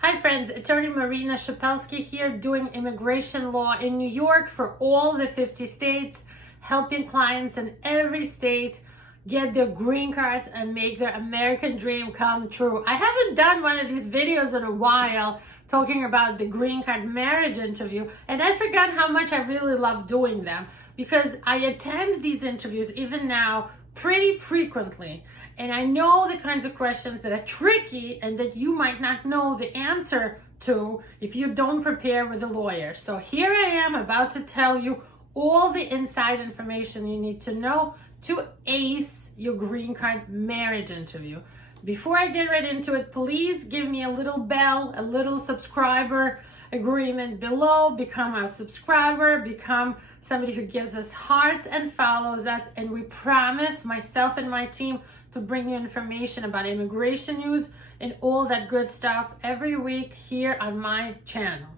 Hi friends, attorney Marina Shepelsky here, doing immigration law in New York for all the 50 states, helping clients in every state get their green cards and make their American dream come true. I haven't done one of these videos in a while talking about the green card marriage interview, and I forgot how much I really love doing them because I attend these interviews even now pretty frequently. And I know the kinds of questions that are tricky and that you might not know the answer to if you don't prepare with a lawyer. So here I am about to tell you all the inside information you need to know to ace your green card marriage interview. Before I get right into it, please give me a little bell, a little subscriber agreement below. Become a subscriber, become somebody who gives us hearts and follows us. And we promise, myself and my team, to bring you information about immigration news and all that good stuff every week here on my channel.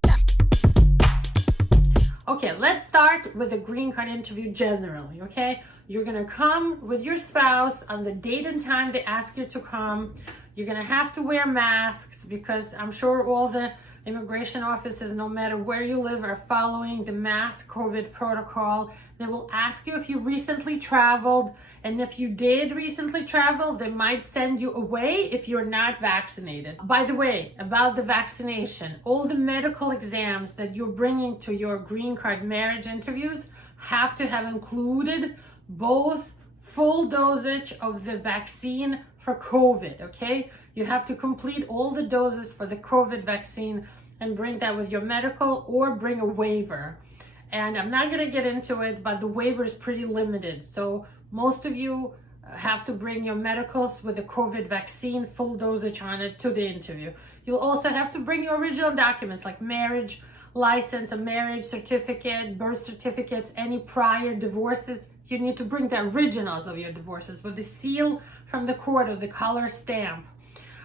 Okay, let's start with the green card interview generally, okay? You're gonna come with your spouse on the date and time they ask you to come. You're gonna have to wear masks because I'm sure all the immigration offices, no matter where you live, are following the mass COVID protocol. They will ask you if you recently traveled, and if you did recently travel, they might send you away if you're not vaccinated. By the way, about the vaccination, all the medical exams that you're bringing to your green card marriage interviews have to have included both full dosage of the vaccine for COVID, okay? You have to complete all the doses for the COVID vaccine and bring that with your medical or bring a waiver. And I'm not gonna get into it, but the waiver is pretty limited. So most of you have to bring your medicals with the COVID vaccine, full dosage on it, to the interview. You'll also have to bring your original documents like marriage license, a marriage certificate, birth certificates, any prior divorces. You need to bring the originals of your divorces with the seal from the court or the color stamp.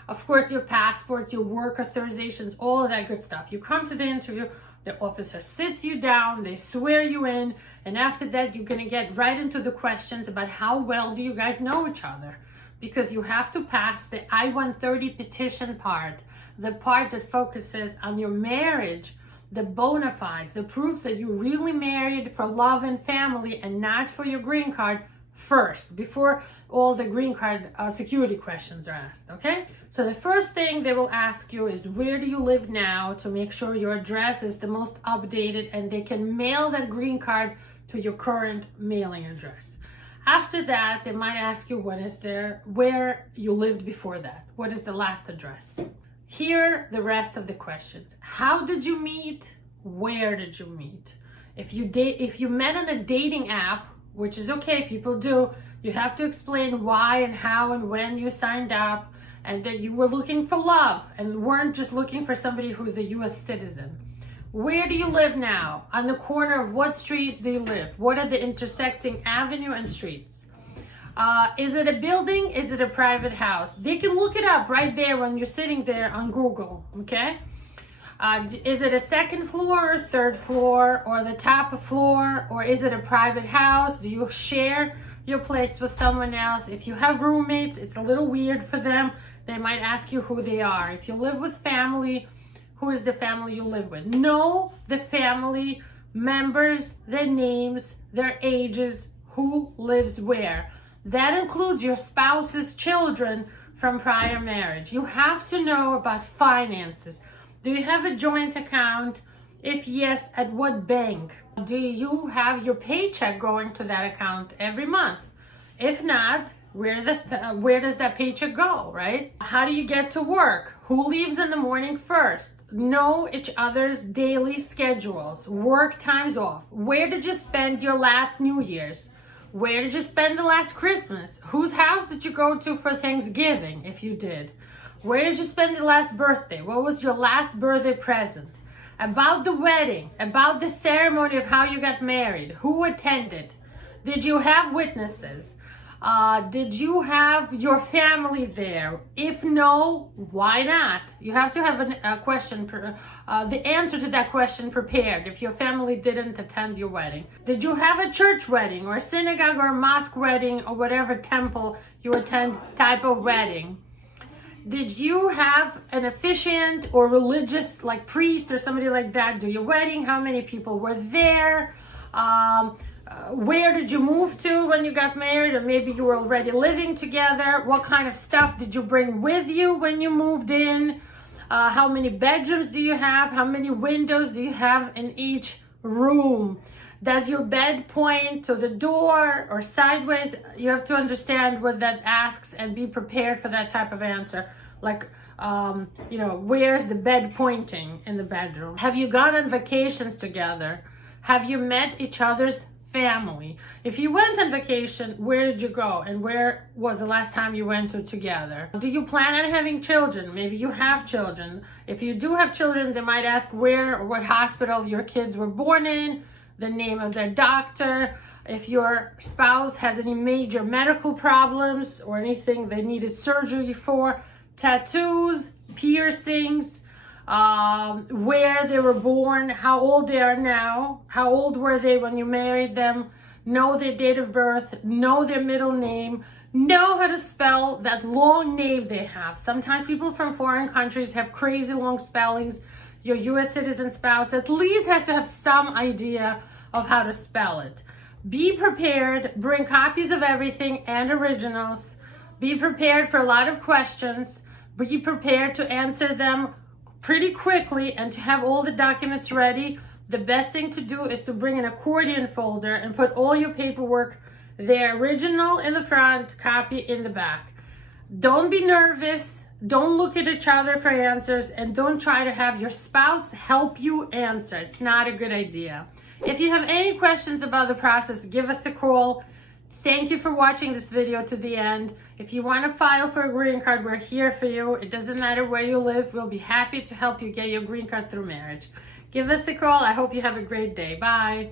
Of course, your passports, your work authorizations, all of that good stuff. You come to the interview, the officer sits you down, they swear you in, and after that, you're gonna get right into the questions about how well do you guys know each other. Because you have to pass the I-130 petition part, the part that focuses on your marriage, the bona fides, the proofs that you really married for love and family and not for your green card first, before all the green card security questions are asked, okay? So the first thing they will ask you is, where do you live now, to make sure your address is the most updated and they can mail that green card to your current mailing address. After that, they might ask you where you lived before that. What is the last address? Here, the rest of the questions. How did you meet? Where did you meet? If you met on a dating app, which is okay, people do, you have to explain why and how and when you signed up, and that you were looking for love and weren't just looking for somebody who's a US citizen. Where do you live now? On the corner of what streets do you live? What are the intersecting avenue and streets? Is it a building? Is it a private house? They can look it up right there when you're sitting there on Google, okay? Is it a second floor or third floor or the top floor, or is it a private house? Do you share your place with someone else? If you have roommates, it's a little weird for them. They might ask you who they are. If you live with family, who is the family you live with? Know the family members, their names, their ages, who lives where. That includes your spouse's children from prior marriage. You have to know about finances. Do you have a joint account? If yes, at what bank? Do you have your paycheck going to that account every month? If not, where does that paycheck go, right? How do you get to work? Who leaves in the morning first? Know each other's daily schedules, work times off. Where did you spend your last New Year's? Where did you spend the last Christmas? Whose house did you go to for Thanksgiving, if you did? Where did you spend your last birthday? What was your last birthday present? About the wedding, about the ceremony of how you got married, who attended? Did you have witnesses? Did you have your family there? If no, why not? You have to have the answer to that question prepared if your family didn't attend your wedding. Did you have a church wedding or a synagogue or a mosque wedding or whatever temple you attend type of wedding? Did you have an officiant or religious, like priest or somebody like that, do your wedding? How many people were there? Where did you move to when you got married? Or maybe you were already living together. What kind of stuff did you bring with you when you moved in? How many bedrooms do you have? How many windows do you have in each room? Does your bed point to the door or sideways? You have to understand what that asks and be prepared for that type of answer. Like, where's the bed pointing in the bedroom? Have you gone on vacations together? Have you met each other's family? If you went on vacation, where did you go? And where was the last time you went to together? Do you plan on having children? Maybe you have children. If you do have children, they might ask where or what hospital your kids were born in, the name of their doctor. If your spouse has any major medical problems or anything they needed surgery for, tattoos, piercings, where they were born, how old they are now, how old were they when you married them, know their date of birth, know their middle name, know how to spell that long name they have. Sometimes people from foreign countries have crazy long spellings. Your U.S. citizen spouse at least has to have some idea of how to spell it. Be prepared, bring copies of everything and originals. Be prepared for a lot of questions. Be prepared to answer them pretty quickly and to have all the documents ready. The best thing to do is to bring an accordion folder and put all your paperwork there, original in the front, copy in the back. Don't be nervous. Don't look at each other for answers, and don't try to have your spouse help you answer. It's not a good idea. If you have any questions about the process, give us a call. Thank you for watching this video to the end. If you want to file for a green card, we're here for you. It doesn't matter where you live. We'll be happy to help you get your green card through marriage. Give us a call. I hope you have a great day. Bye.